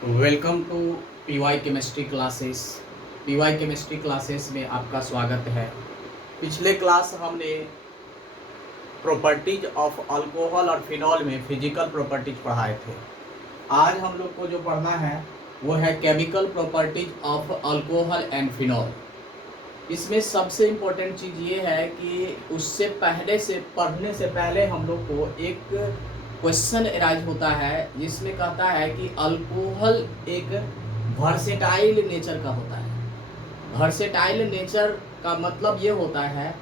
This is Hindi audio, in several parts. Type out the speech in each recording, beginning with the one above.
Welcome to PY chemistry classes. PY chemistry classes में आपका स्वागत है। पिछले क्लास हमने प्रॉपर्टीज ऑफ अल्कोहल और फिनॉल में फिजिकल प्रॉपर्टीज पढ़ाए थे। आज हम लोग को जो पढ़ना है वो है chemical properties of alcohol and phenol. इसमें सबसे इम्पोर्टेंट चीज़ ये है कि उससे पहले से पढ़ने से पहले हम लोग को एक क्वेश्चन अराइज होता है जिसमें कहता है कि अल्कोहल एक वर्सेटाइल नेचर का होता है। वर्सेटाइल नेचर का मतलब ये होता है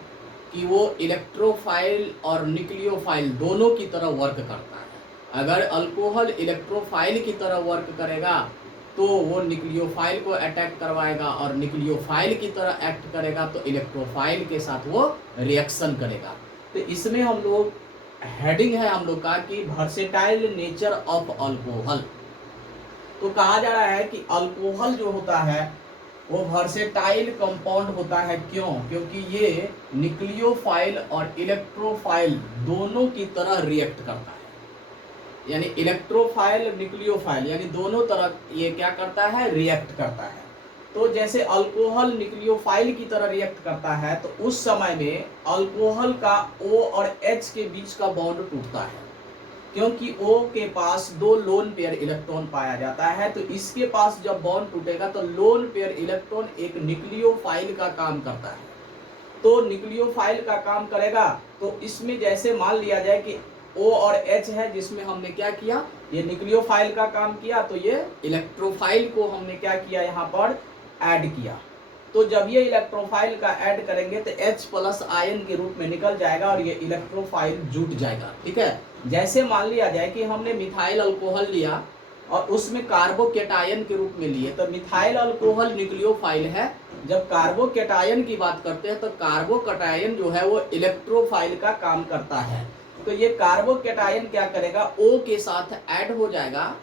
कि वो इलेक्ट्रोफाइल और न्यूक्लियोफाइल दोनों की तरह वर्क करता है। अगर अल्कोहल इलेक्ट्रोफाइल की तरह वर्क करेगा तो वो न्यूक्लियोफाइल को अटैक करवाएगा, और न्यूक्लियोफाइल की तरह एक्ट करेगा तो इलेक्ट्रोफाइल के साथ वो रिएक्शन करेगा। तो इसमें हम लोग हेडिंग है हम लोग का कि वर्सेटाइल नेचर ऑफ अल्कोहल। तो कहा जा रहा है कि अल्कोहल जो होता है वो वर्सेटाइल कंपाउंड होता है। क्यों? क्योंकि ये न्यूक्लियोफाइल और इलेक्ट्रोफाइल दोनों की तरह रिएक्ट करता है। यानी इलेक्ट्रोफाइल न्यूक्लियोफाइल यानी दोनों तरह ये क्या करता है, रिएक्ट करता है। तो जैसे अल्कोहल न्यूक्लियोफाइल की तरह रिएक्ट करता है तो उस समय में अल्कोहल का O और H के बीच का बॉन्ड टूटता है, क्योंकि O के पास 2 लोन पेयर इलेक्ट्रॉन पाया जाता है। तो इसके पास जब बॉन्ड टूटेगा तो लोन पेयर इलेक्ट्रॉन एक न्यूक्लियोफाइल का काम करता है। तो न्यूक्लियोफाइल का काम करेगा तो इसमें जैसे मान लिया जाए कि O और H है, जिसमें हमने क्या किया, ये न्यूक्लियोफाइल का काम किया, तो ये इलेक्ट्रोफाइल को हमने क्या किया, यहाँ पर ऐड किया। तो जब ये इलेक्ट्रोफाइल का ऐड करेंगे तो H प्लस आयन के रूप में निकल जाएगा और ये इलेक्ट्रोफाइल जुट जाएगा। ठीक है। जैसे मान लिया जाए कि हमने मिथाइल अल्कोहल लिया और उसमें कार्बोकेटायन के रूप में लिए, तो मिथाइल अल्कोहल न्यूक्लियोफाइल है। जब कार्बोकेटायन की बात करते हैं तो कार्बोकेटायन जो है वो इलेक्ट्रोफाइल का काम करता है। तो ये कार्बोकेटायन क्या करेगा, O के साथ ऐड हो जाएगा,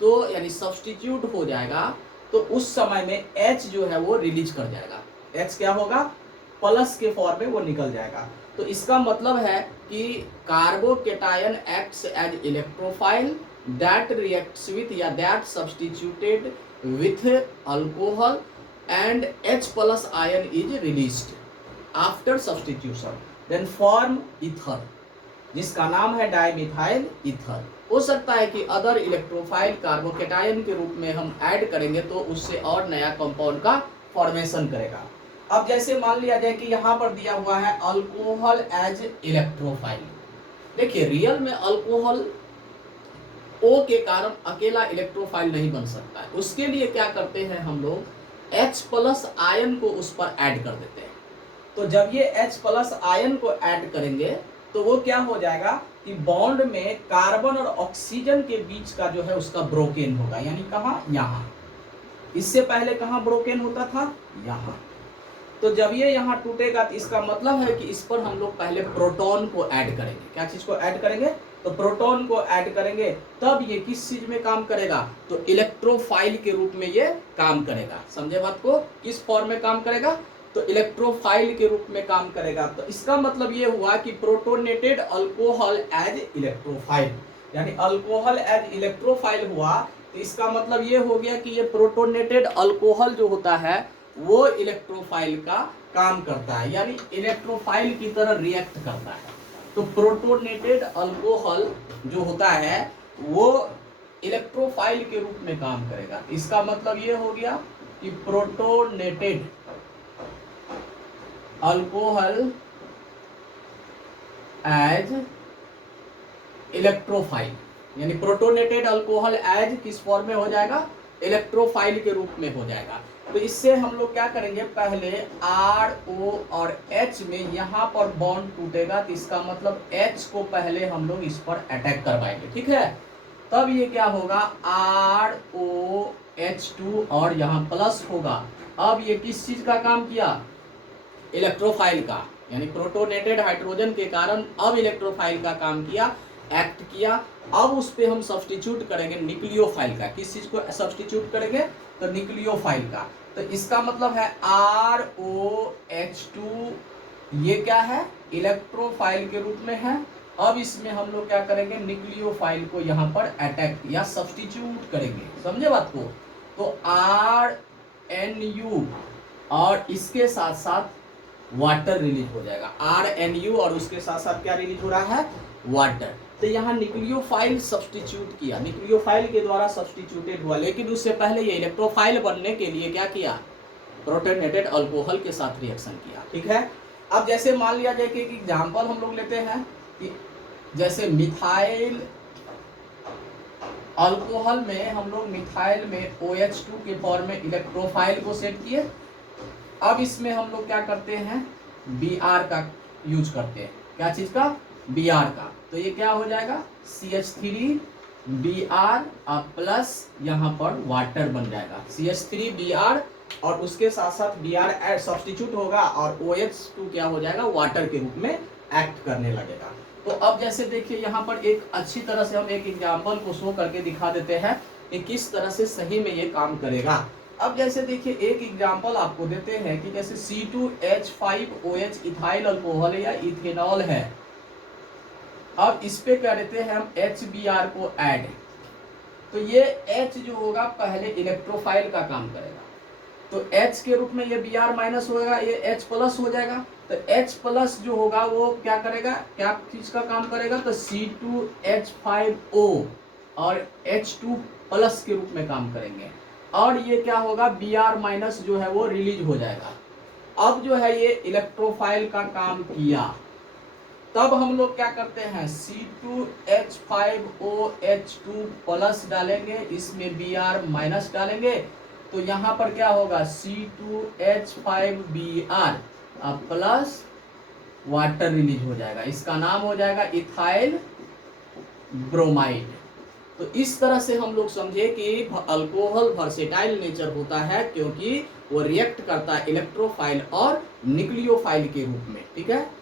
तो यानी सब्स्टिट्यूट हो जाएगा। तो उस समय में H जो है वो रिलीज कर जाएगा। H क्या होगा, प्लस के फॉर्म में वो निकल जाएगा। तो इसका मतलब है कि carbocation acts as electrophile that reacts with या that substituted with alcohol and H plus ion is released after substitution then form ether, जिसका नाम है डाइमिथाइल ईथर। हो सकता है कि अदर इलेक्ट्रोफाइल कार्बोकेटायन के रूप में हम ऐड करेंगे तो उससे और नया कंपाउंड का फॉर्मेशन करेगा। अब जैसे मान लिया जाए कि यहाँ पर दिया हुआ है अल्कोहल एज इलेक्ट्रोफाइल। देखिए रियल में अल्कोहल O के कारण अकेला इलेक्ट्रोफाइल नहीं बन सकता है। उसके लिए क्या करते हैं हम लोग, H प्लस आयन को उस पर ऐड कर देते हैं। तो जब ये H प्लस आयन को ऐड करेंगे तो वो क्या हो जाएगा कि बॉन्ड में कार्बन और ऑक्सीजन के बीच का जो है उसका ब्रोकेन होगा। यानी कहाँ, यहाँ। इससे पहले कहाँ ब्रोकेन होता था, यहाँ। तो जब ये यहाँ टूटेगा तो इसका मतलब है कि इस पर हम लोग पहले प्रोटॉन को ऐड करेंगे। क्या चीज को ऐड करेंगे, तो प्रोटॉन को ऐड करेंगे। तब ये किस चीज में काम करेगा, तो इलेक्ट्रोफाइल के रूप में ये काम करेगा। समझे बात को, किस फॉर्म में काम करेगा, तो इलेक्ट्रोफाइल के रूप में काम करेगा। तो इसका मतलब ये हुआ कि प्रोटोनेटेड अल्कोहल एज इलेक्ट्रोफाइल, यानी अल्कोहल एज इलेक्ट्रोफाइल हुआ। तो इसका मतलब ये हो गया कि ये प्रोटोनेटेड अल्कोहल जो होता है वो इलेक्ट्रोफाइल का काम करता है, यानी इलेक्ट्रोफाइल की तरह रिएक्ट करता है। तो प्रोटोनेटेड अल्कोहल जो होता है वो इलेक्ट्रोफाइल के रूप में काम करेगा। इसका मतलब ये हो गया कि प्रोटोनेटेड अल्कोहल एज इलेक्ट्रोफाइल, यानी प्रोटोनेटेड अल्कोहल एज किस फॉर्म में हो जाएगा, इलेक्ट्रोफाइल के रूप में हो जाएगा। तो इससे हम लोग क्या करेंगे, पहले RO और H में यहाँ पर बॉन्ड टूटेगा। तो इसका मतलब H को पहले हम लोग इस पर अटैक करवाएंगे। ठीक है। तब ये क्या होगा, ROH2 और यहाँ प्लस होगा। अब ये किस चीज का काम किया, इलेक्ट्रोफाइल का, यानी प्रोटोनेटेड हाइड्रोजन के कारण अब इलेक्ट्रोफाइल का काम किया, एक्ट किया। अब उस पर हम सब्स्टिट्यूट करेंगे न्यूक्लियोफाइल का। किस चीज को सब्स्टिट्यूट करेंगे, तो न्यूक्लियोफाइल का। तो इसका मतलब है ROH2 ये क्या है, इलेक्ट्रोफाइल के रूप में है, अब इसमें हम लोग क्या करेंगे, न्यूक्लियोफाइल को यहाँ पर अटैक या सब्स्टिट्यूट करेंगे, समझे बात को। तो RNU और इसके साथ साथ वाटर रिलीज हो जाएगा, RNU और उसके साथ साथ क्या रिलीज हो रहा है, वाटर। तो यहाँ न्यूक्लियोफाइल सब्स्टिट्यूट किया, न्यूक्लियोफाइल के द्वारा सब्स्टिट्यूटेड हुआ, लेकिन उससे पहले ये इलेक्ट्रोफाइल बनने के लिए क्या किया, प्रोटोनेटेड अल्कोहल के साथ रिएक्शन किया, ठीक है। अब जैसे मान लिया जाए कि एग्जाम्पल हम लोग लेते हैं कि जैसे मिथाइल अल्कोहल में हम लोग मिथाइल में OH2 के फॉर्म में इलेक्ट्रोफाइल को सेट किए। अब इसमें हम लोग क्या करते हैं, Br का यूज करते हैं, क्या चीज का, Br का। तो ये क्या हो जाएगा, CH3Br प्लस यहाँ पर वाटर बन जाएगा, CH3Br और उसके साथ साथ Br सब्स्टिट्यूट होगा और OH2 क्या हो जाएगा, वाटर के रूप में एक्ट करने लगेगा। तो अब जैसे देखिए यहाँ पर एक अच्छी तरह से हम एक एग्जाम्पल को शो करके दिखा देते हैं कि किस तरह से सही में ये काम करेगा। अब जैसे देखिए एक एग्जाम्पल आपको देते हैं कि जैसे C2H5OH इथाइल अल्कोहल या इथेनॉल है। अब इस पे क्या देते हैं हम HBr को ऐड, तो ये H जो होगा पहले इलेक्ट्रोफाइल का काम करेगा, तो H के रूप में ये Br माइनस होगा, ये H प्लस हो जाएगा। तो H प्लस जो होगा वो क्या करेगा, क्या चीज का काम करेगा, तो C2H5O और H2 प्लस के रूप में काम करेंगे, और ये क्या होगा, Br माइनस जो है वो रिलीज हो जाएगा। अब जो है ये इलेक्ट्रोफाइल का काम किया, तब हम लोग क्या करते हैं, C2H5OH2 प्लस डालेंगे, इसमें Br माइनस डालेंगे, तो यहाँ पर क्या होगा, C2H5Br प्लस वाटर रिलीज हो जाएगा, इसका नाम हो जाएगा इथाइल ब्रोमाइड। तो इस तरह से हम लोग समझे कि अल्कोहल वर्सेटाइल नेचर होता है, क्योंकि वो रिएक्ट करता है इलेक्ट्रोफाइल और न्यूक्लियोफाइल के रूप में, ठीक है।